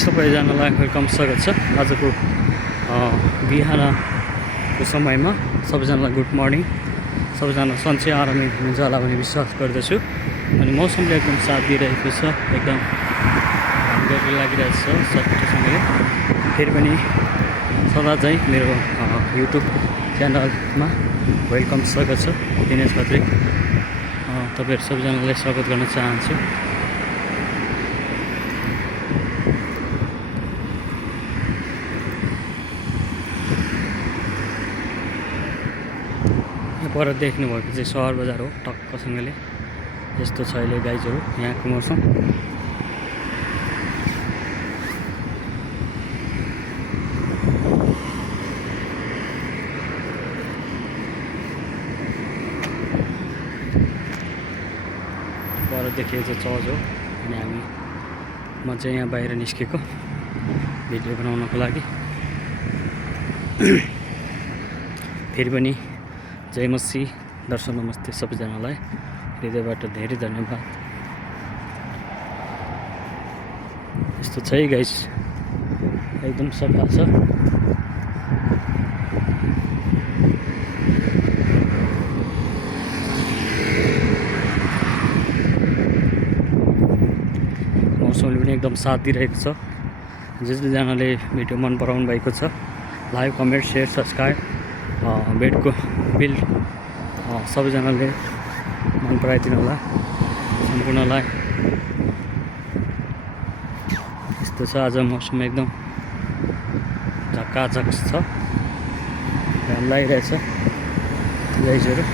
सबैजनालाई वेलकम स्वागत छ। आजको बिहानको समयमा सबैजनालाई गुड मर्निङ। सबैजना सन्चै आरामै हुनुहुन्छ होला भन्ने विश्वास गर्दछु। अनि मौसमले एकदम साथ दिइरहेको छ, एकदम गर्मी लागिरहेको छ सट्टसँगले। फेरि पनि सदा चाहिँ मेरो युट्युब च्यानलमा वेलकम स्वागत छ। दिनेश खत्री तपाईँहरू सबैजनालाई स्वागत गर्न चाहन्छु। पर देख्नु भएको चाहिँ सहर बजार हो टक्कसँगले। यस्तो छ अहिले गाइजहरू यहाँको मौसम। पर देखेको चाहिँ चर्च हो अनि म चाहिँ यहाँ बाहिर निस्केको भिडियो बनाउनको लागि। फेरि पनि जय मसी, दर्शन नमस्ते सबैजनालाई हृदयबाट धेरै धन्यवाद। यस्तो छ है गाइस, एकदम सफा छ। मौसमले पनि एकदम साथ दिइरहेको छ। जतिजनाले भिडियो मन पराउनु भएको छ लाइक, कमेन्ट, सेयर, सब्सक्राइब, बेडको बिल सबैजनाले मन पराइदिनु होला सम्पूर्णलाई। यस्तो छ आज मौसम एकदम झक्काझक्क छ, घाम लागिरहेछ गाइजहरू।